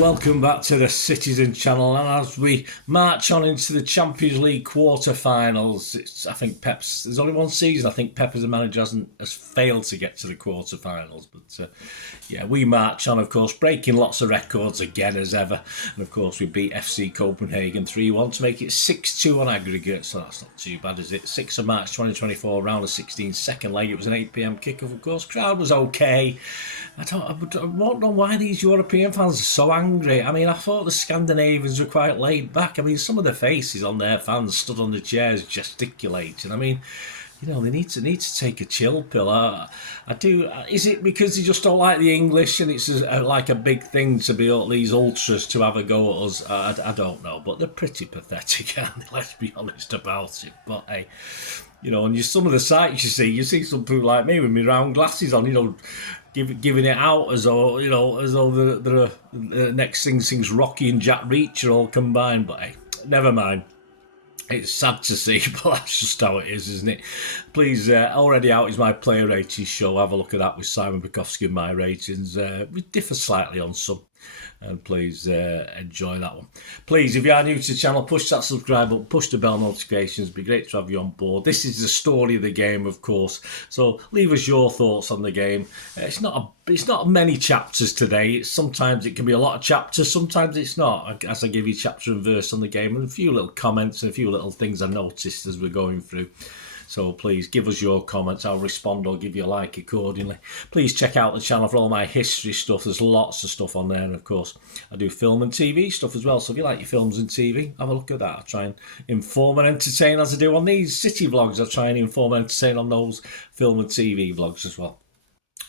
welcome back to the Citizen channel, and as we march on into the Champions League quarter-finals, I think there's only one season I think Pep as a manager has failed to get to the quarter-finals, but yeah, we march on, of course, breaking lots of records again as ever, and of course we beat FC Copenhagen 3-1 to make it 6-2 on aggregate, so that's not too bad, is it? 6th of March 2024, round of 16, second leg. It was an 8 PM kickoff, of course. Crowd was okay. I don't know why these European fans are so angry. I mean, I thought the Scandinavians were quite laid back. I mean, some of the faces on their fans stood on the chairs gesticulating. I mean, you know, they need to take a chill pill. I do. Is it because they just don't like the English and it's like a big thing to be all these ultras to have a go at us? I don't know, but they're pretty pathetic, aren't they? Let's be honest about it. But hey, you know, and some of the sites you see some people like me with my round glasses on, you know, giving it out as though, you know, as though the next thing sings Rocky and Jack Reacher all combined. But hey, never mind. It's sad to see, but that's just how it is, isn't it? Please, already out is my player ratings show. Have a look at that with Simon Bukowski and my ratings. We differ slightly on some, and please enjoy that one. Please, if you are new to the channel, push that subscribe button, push the bell notifications. It'd be great to have you on board. This is the story of the game, of course. So leave us your thoughts on the game. It's not many chapters today. Sometimes it can be a lot of chapters, sometimes it's not. As I give you chapter and verse on the game, and a few little comments and a few little things I noticed as we're going through. So please give us your comments. I'll respond or give you a like accordingly. Please check out the channel for all my history stuff. There's lots of stuff on there. And of course, I do film and TV stuff as well. So if you like your films and TV, have a look at that. I try and inform and entertain as I do on these city vlogs. I try and inform and entertain on those film and TV vlogs as well.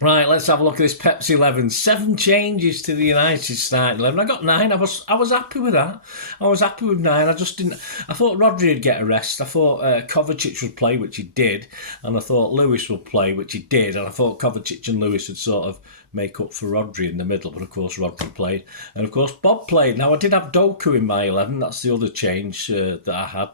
Right, let's have a look at this Pepsi 11. 7 changes to the United starting 11. I got 9. I was happy with that. I was happy with 9. I just didn't. I thought Rodri would get a rest. I thought Kovacic would play, which he did, and I thought Lewis would play, which he did, and I thought Kovacic and Lewis would sort of make up for Rodri in the middle, but of course Rodri played, and of course Bob played. Now I did have Doku in my 11. That's the other change that I had.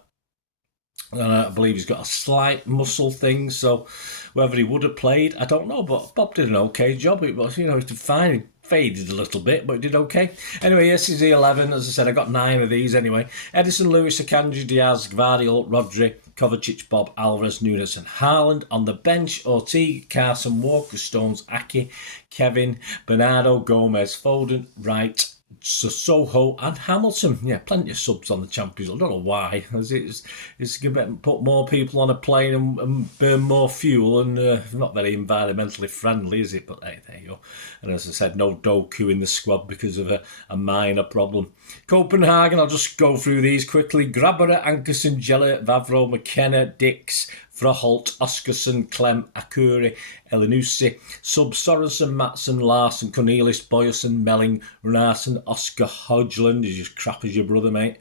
And I believe he's got a slight muscle thing, so whether he would have played, I don't know. But Bob did an okay job. It was, you know, he did fine. He faded a little bit, but he did okay. Anyway, yes, he's the 11. As I said, I got 9 of these anyway. Edison, Lewis, Akanji, Diaz, Gvardiol, Rodri, Kovacic, Bob, Alvarez, Nunes and Haaland. On the bench, Ortiga, Carson, Walker, Stones, Aki, Kevin, Bernardo, Gomez, Foden, Wright, Soho and Hamilton. Yeah, plenty of subs on the Champions League. I don't know why. It's going to put more people on a plane and burn more fuel, and not very environmentally friendly, is it? But hey, there you go. And as I said, no Doku in the squad because of a minor problem. Copenhagen, I'll just go through these quickly. Grabara, Ankerson, Gellert, Vavro, McKenna, Dix, Froholt, Oscarson, Clem, Akuri, Elinusi, Sub, Sorensen, Matson, Larson, Cornelis, Boyerson, Melling, Runarsson, Oscar Hodgland, he's just crap as your brother, mate,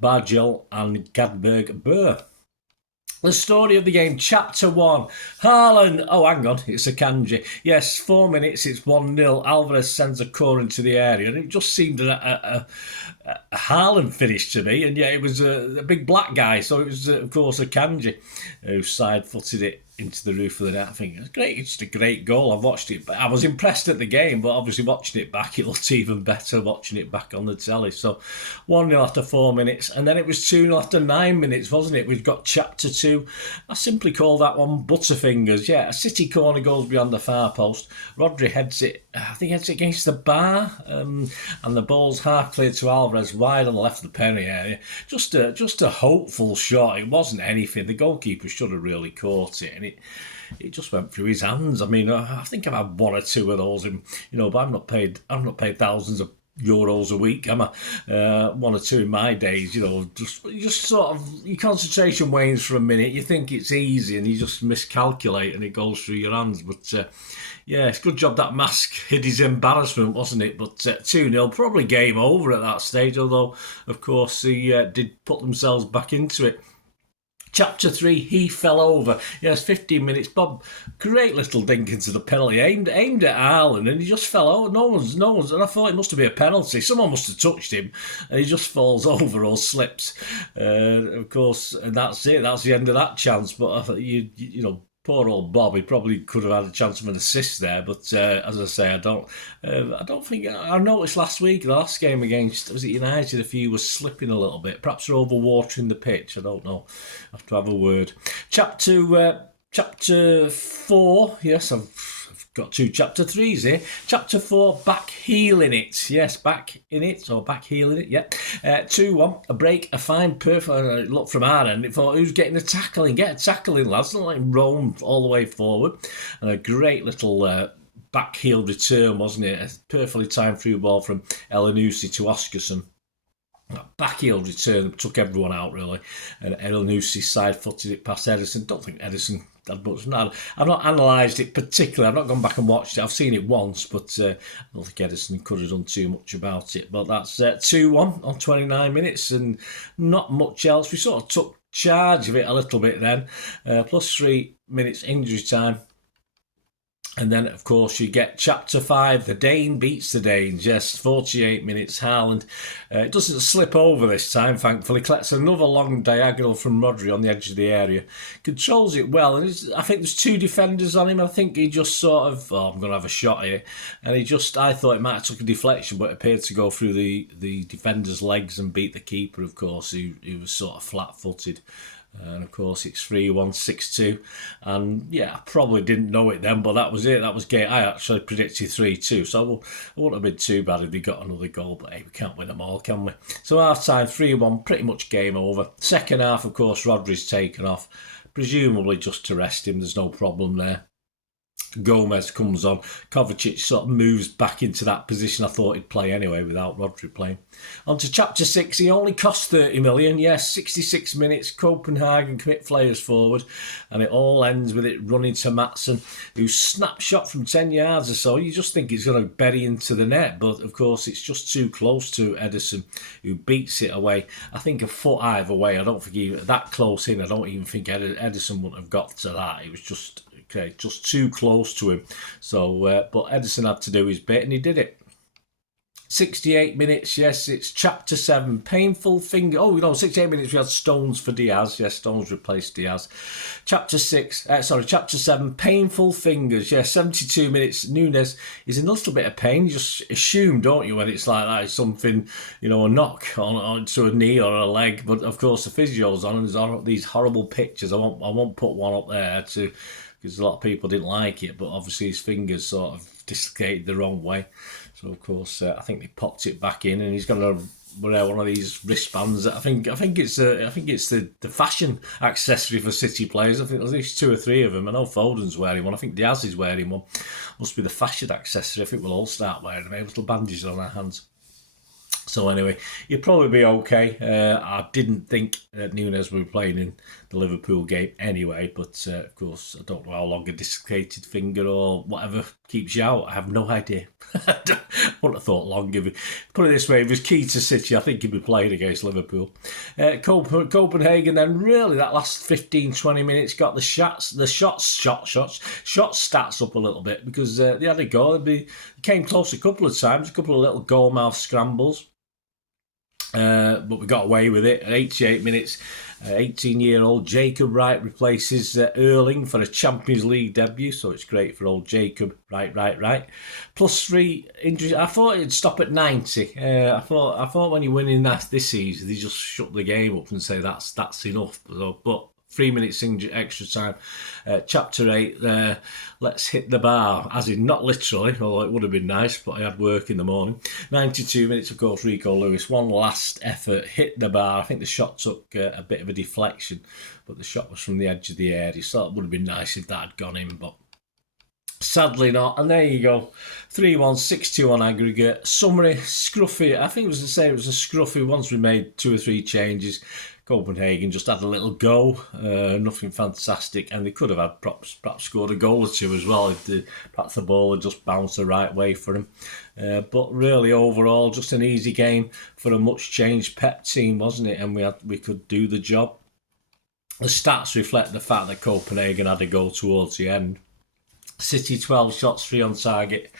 Bargel and Gadberg Burr. The story of the game, Chapter 1. Haaland. Oh, hang on. It's Akanji. Yes, 4 minutes. It's 1-0. Alvarez sends a core into the area. And it just seemed a Haaland finish to me. And yeah, it was a big black guy. So it was, of course, Akanji who side-footed it into the roof of the net. I think it's great. It's just a great goal. I've watched it. I was impressed at the game, but obviously watching it back, it looked even better watching it back on the telly. So 1-0 after 4 minutes, and then it was 2-0 after 9 minutes, wasn't it? We've got Chapter 2. I simply call that one Butterfingers. Yeah, a City corner goes beyond the far post. Rodri heads it, I think heads it against the bar, and the ball's half clear to Alvarez, wide on the left of the penalty area. Just a hopeful shot. It wasn't anything. The goalkeeper should have really caught it, and it just went through his hands. I mean, I think I've had 1 or 2 of those, and you know, but I've not paid thousands of euros a week, am I? 1 or 2 in my days, you know, just sort of your concentration wanes for a minute. You think it's easy, and you just miscalculate, and it goes through your hands. But yeah, it's a good job that mask hid his embarrassment, wasn't it? But 2-0, probably game over at that stage. Although, of course, he did put themselves back into it. Chapter 3, he fell over. Yes, 15 minutes. Bob, great little dink into the penalty. Aimed at Haaland, and he just fell over. No one's. And I thought it must have been a penalty. Someone must have touched him, and he just falls over or slips. Of course, and that's it. That's the end of that chance. But I thought you know, poor old Bob, he probably could have had a chance of an assist there, but as I say, I don't think I noticed last week, the last game against was it United, a few was slipping a little bit. Perhaps they're overwatering the pitch. I don't know. I have to have a word. Chapter 4. Yes, I've got 2 chapter 3s here. Chapter 4, back heeling it. Yes, back in it, or back heeling it, yeah. 2-1, a break, a fine, perfect look from our end. It thought, who's getting the tackling? Get a tackling, lads. Don't let him roam all the way forward. And a great little back heel return, wasn't it? A perfectly timed through ball from Elyounoussi to Oscarson. That back heel return took everyone out, really. And Elyounoussi side-footed it past Ederson. Don't think Ederson had much. I've not analysed it particularly. I've not gone back and watched it. I've seen it once, but I don't think Ederson could have done too much about it. But that's 2-1 on 29 minutes and not much else. We sort of took charge of it a little bit then. Plus 3 minutes injury time. And then, of course, you get Chapter 5, the Dane beats the Danes. Yes, 48 minutes, Haaland. It doesn't slip over this time, thankfully. Collects another long diagonal from Rodri on the edge of the area. Controls it well. And I think there's 2 defenders on him. I think he just sort of, I'm going to have a shot here. And I thought it might have took a deflection, but it appeared to go through the defender's legs and beat the keeper, of course, who was sort of flat-footed. And of course it's 3-1, 6-2. And yeah, I probably didn't know it then, but that was it. That was game. I actually predicted 3-2, so it wouldn't have been too bad if they got another goal. But hey, we can't win them all, can we? So half time, 3-1, pretty much game over. Second half, of course, Rodri's taken off, presumably just to rest him. There's no problem there. Gomez comes on. Kovacic sort of moves back into that position I thought he'd play anyway without Rodri playing. On to Chapter 6. He only cost 30 million. Yes, 66 minutes. Copenhagen commit players forward. And it all ends with it running to Matson, who snapshot from 10 yards or so. You just think he's going to bury into the net. But, of course, it's just too close to Ederson, who beats it away. I think a foot either way. I don't think he that close in. I don't even think Ederson wouldn't have got to that. It was just too close to him. So, but Ederson had to do his bit, and he did it. 68 minutes, yes, it's Chapter 7, painful finger. 68 minutes we had Stones for Diaz. Yes, Stones replaced Diaz. Chapter 7, painful fingers. Yes, 72 minutes. Nunes is in a little bit of pain. You just assume, don't you, when it's like that, it's something, a knock onto a knee or a leg. But of course, the physio's on, and there's these horrible pictures. I won't put one up there because a lot of people didn't like it, but obviously his fingers sort of dislocated the wrong way. So of course, I think they popped it back in, and he's going to wear one of these wristbands. That I think it's the fashion accessory for City players. I think there's at least 2 or 3 of them. I know Foden's wearing one. I think Diaz is wearing one. Must be the fashion accessory. I think we'll all start wearing them. Little bandages on our hands. So anyway, you'll probably be okay. I didn't think that Nunes would be playing in the Liverpool game anyway, but of course I don't know how long a dislocated finger or whatever keeps you out. I have no idea. I wouldn't have thought long. Put it this way, if it was key to City, I think he'd be playing against Liverpool. Copenhagen then, really, that last 15-20 minutes got the shot stats up a little bit, because they had a goal. They came close a couple of times, a couple of little goal mouth scrambles. But we got away with it. At 88 minutes, 18-year-old Jacob Wright replaces Erling for a Champions League debut, so it's great for old Jacob. Right. Plus 3 injuries. I thought it'd stop at 90. I thought when you're winning this season, they just shut the game up and say that's enough. But 3 minutes extra time. Chapter 8, let's hit the bar. As in, not literally, although it would have been nice, but I had work in the morning. 92 minutes, of course, Rico Lewis. One last effort, hit the bar. I think the shot took a bit of a deflection, but the shot was from the edge of the area. So it would have been nice if that had gone in, but sadly not. And there you go. 3-1, 6-2 on aggregate. Summary, scruffy. I think it was to say it was a scruffy once we made 2 or 3 changes. Copenhagen just had a little go, nothing fantastic, and they could have had perhaps scored a goal or 2 as well if perhaps the ball had just bounced the right way for them. But really, overall, just an easy game for a much changed Pep team, wasn't it? And we could do the job. The stats reflect the fact that Copenhagen had a goal towards the end. City 12 shots, 3 on target.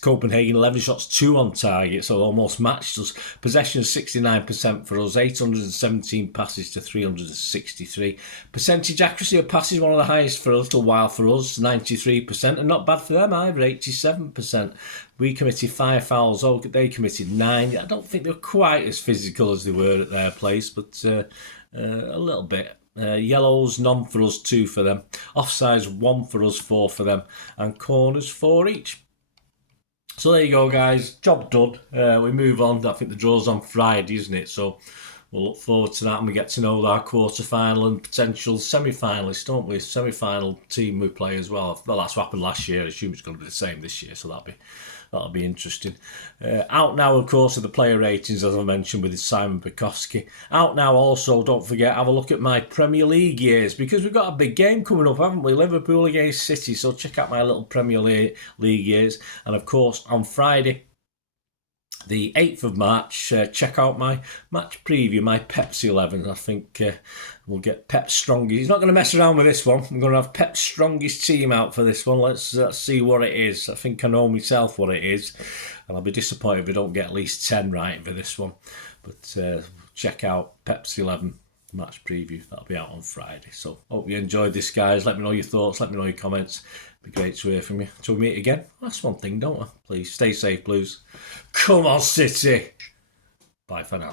Copenhagen 11 shots, 2 on target, so almost matched us. Possession 69% for us, 817 passes to 363. Percentage accuracy of passes, one of the highest for a little while for us, 93%, and not bad for them either, 87%. We committed 5 fouls, they committed 9. I don't think they were quite as physical as they were at their place, but a little bit. Yellows, none for us, 2 for them. Offsides, 1 for us, 4 for them. And corners, 4 each. So there you go, guys. Job done. We move on. I think the draw's on Friday, isn't it? So we'll look forward to that, and we get to know our quarter-final and potential semi-finalists, don't we? Semi-final team we play as well. Well, that's what happened last year. I assume it's going to be the same this year, so that'll be interesting. Out now, of course, are the player ratings, as I mentioned, with Simon Bukowski. Out now also, don't forget, have a look at my Premier League years, because we've got a big game coming up, haven't we? Liverpool against City, so check out my little Premier League years. And of course, on Friday, the 8th of March, check out my match preview, my Pep's 11. I think we'll get Pep's strongest. He's not going to mess around with this one. I'm going to have Pep's strongest team out for this one. Let's see what it is. I think I know myself what it is. And I'll be disappointed if we don't get at least 10 right for this one. But check out Pep's 11 match preview. That'll be out on Friday. So hope you enjoyed this, guys. Let me know your thoughts. Let me know your comments. Be great to hear from you. Till we meet again. That's one thing, don't I? Please stay safe, Blues. Come on, City. Bye for now.